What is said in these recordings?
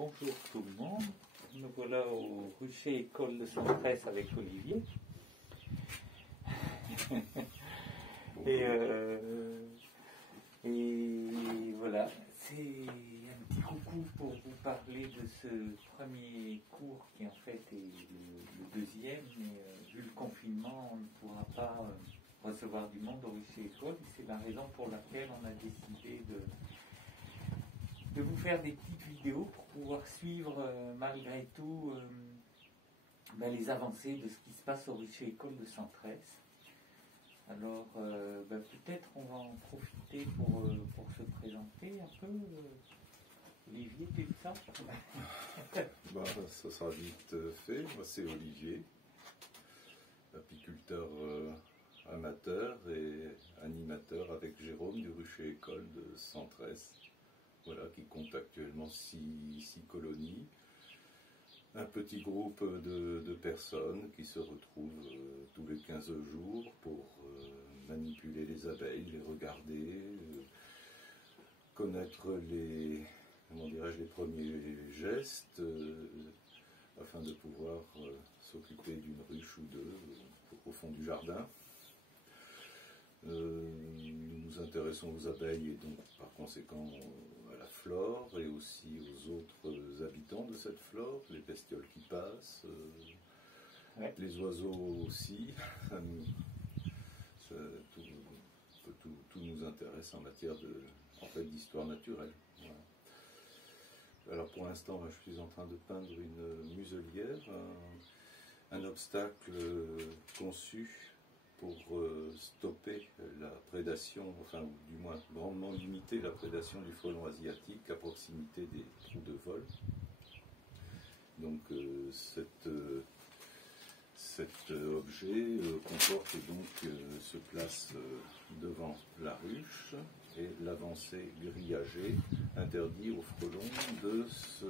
Bonjour tout le monde, nous voilà au Rucher École de Centresse avec Olivier. et voilà, c'est un petit coucou pour vous parler de ce premier cours qui en fait est le deuxième, mais vu le confinement, on ne pourra pas recevoir du monde au Rucher École. C'est la raison pour laquelle on a décidé de vous faire des petites vidéos pour pouvoir suivre malgré tout les avancées de ce qui se passe au Rucher École de Centresse. Alors peut-être on va en profiter pour se présenter un peu. Olivier, tu dis ça? Ça sera vite fait. Moi c'est Olivier, apiculteur amateur et animateur avec Jérôme du Rucher École de Centresse. Voilà, qui compte actuellement 6 colonies, un petit groupe de personnes qui se retrouvent tous les 15 jours pour manipuler les abeilles, les regarder, connaître les premiers gestes, afin de pouvoir s'occuper d'une ruche ou deux au fond du jardin. Nous nous intéressons aux abeilles et donc par conséquent à la flore et aussi aux autres habitants de cette flore, les bestioles qui passent, les oiseaux aussi. Tout nous intéresse en matière d'histoire naturelle. Voilà. Alors pour l'instant, je suis en train de peindre une muselière, un obstacle conçu pour stopper la prédation, enfin du moins grandement limiter la prédation du frelon asiatique à proximité des trous de vol. Donc cet objet comporte donc se place devant la ruche et l'avancée grillagée interdit aux frelons de se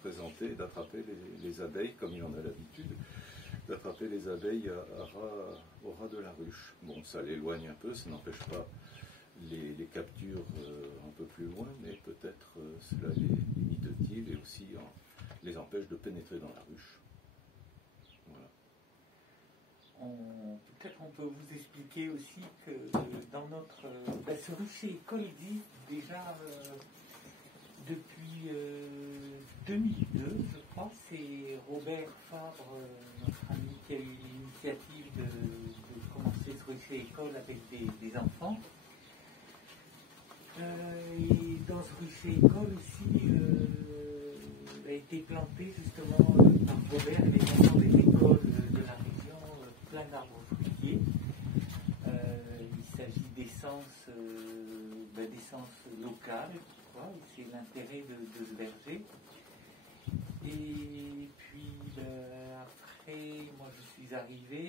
présenter, d'attraper les abeilles comme il en a l'habitude, d'attraper les abeilles au ras de la ruche. Bon, ça l'éloigne un peu, ça n'empêche pas les captures un peu plus loin, mais peut-être cela les limite-t-il et aussi les empêche de pénétrer dans la ruche. Voilà. Peut-être on peut vous expliquer aussi que dans notre... ce Rucher École existe déjà depuis 2002, je crois. C'est Robert Fabre, notre ami, qui a eu l'initiative de commencer ce Rucher École avec des enfants. Et dans ce Rucher École aussi a été planté justement par Robert et les enfants des écoles de la région, plein d'arbres fruitiers. Il s'agit d'essences locales, c'est l'intérêt de ce verger. Et puis après, moi je suis arrivé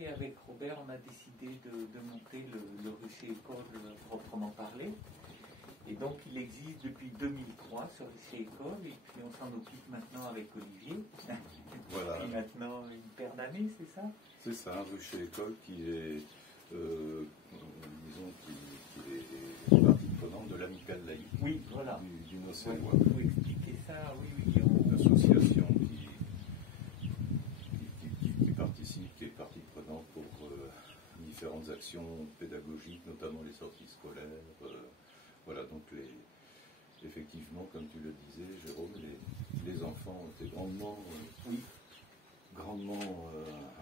et avec Robert on a décidé de monter le Rucher École proprement parlé. Et donc il existe depuis 2003 sur Rucher École et puis on s'en occupe maintenant avec Olivier. Voilà. Depuis maintenant une paire d'années, c'est ça? C'est ça, un Rucher École qui est, qui est partie prenante de l'amicale laïque. Oui, voilà. Du Nocélois. Vous expliquez ça, oui. Une association qui participe, qui est partie prenante pour différentes actions pédagogiques, notamment les sorties scolaires. Voilà, donc effectivement, comme tu le disais, Jérôme, les enfants étaient grandement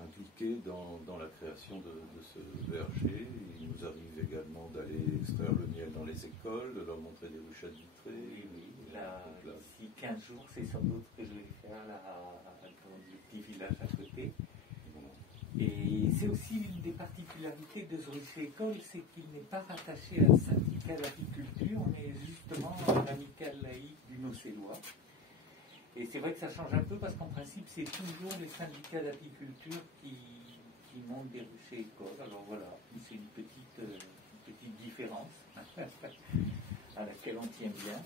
impliqués dans la création de ce verger. Il nous arrive également d'aller extraire le miel dans les écoles, de leur montrer des ruchettes vitrées. Oui. Là, d'ici 15 jours, c'est sans doute ce que je vais faire là, dans le petit village à côté. Et c'est aussi une des particularités de ce Rucher École, c'est qu'il n'est pas rattaché à un syndicat d'apiculture, mais justement à l'amicale laïque du Nocélois. Et c'est vrai que ça change un peu parce qu'en principe, c'est toujours les syndicats d'apiculture qui montent des Rucher Écoles. Alors voilà, c'est une petite différence à laquelle on tient bien.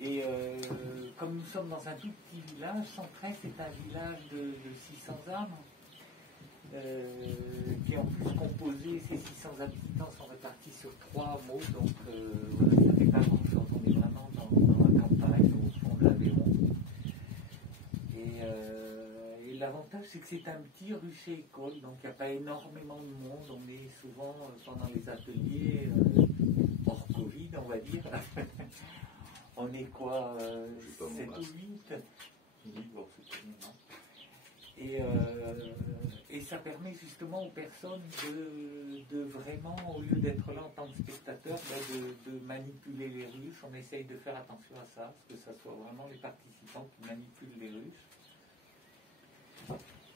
Et comme nous sommes dans un tout petit village, Centresse est un village de 600 âmes. Qui est en plus composé, ces 600 habitants sont répartis sur 3 hameaux, donc voilà, ça fait pas grand chose, on est vraiment dans la campagne au fond de l'Aveyron. c'est que c'est un petit rucher école, donc il n'y a pas énormément de monde. On est souvent pendant les ateliers, hors Covid, on va dire. On est quoi, 7 ou 8? Oui, bon, c'est tout, non. Et ça permet justement aux personnes de vraiment, au lieu d'être là en tant que spectateur, de manipuler les ruches. On essaye de faire attention à ça, que ça soit vraiment les participants qui manipulent les ruches.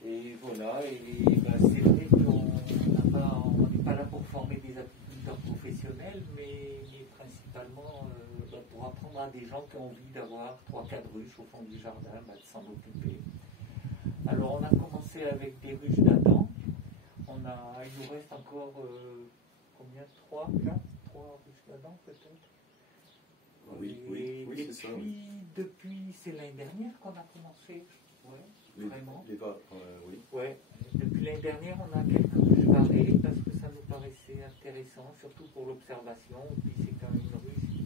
Et voilà, c'est vrai qu'on n'est pas là pour former des apiculteurs professionnels, mais principalement pour apprendre à des gens qui ont envie d'avoir 3-4 ruches au fond du jardin, de s'en occuper. Alors on a commencé avec des ruches d'Adam. Il nous reste encore combien? 3 ruches d'Adam peut-être? Oui, c'est ça. Depuis, c'est l'année dernière qu'on a commencé. Ouais, vraiment. Oui. Ouais. Depuis l'année dernière, on a quelques ruches barrées parce que ça nous paraissait intéressant, surtout pour l'observation. Puis c'est quand même une ruche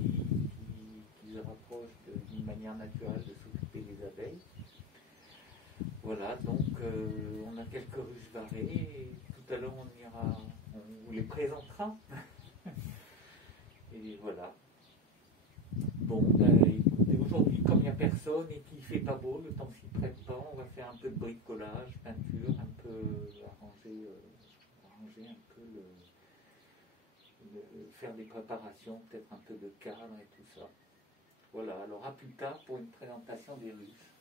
qui se rapproche d'une manière naturelle de s'occuper des abeilles. Voilà, donc on a quelques ruches barrées et tout à l'heure on vous les présentera. Et voilà. Bon, écoutez, aujourd'hui, comme il n'y a personne et qu'il ne fait pas beau, le temps s'y prête pas, on va faire un peu de bricolage, peinture, un peu arranger un peu faire des préparations, peut-être un peu de cadre et tout ça. Voilà, alors à plus tard pour une présentation des ruches.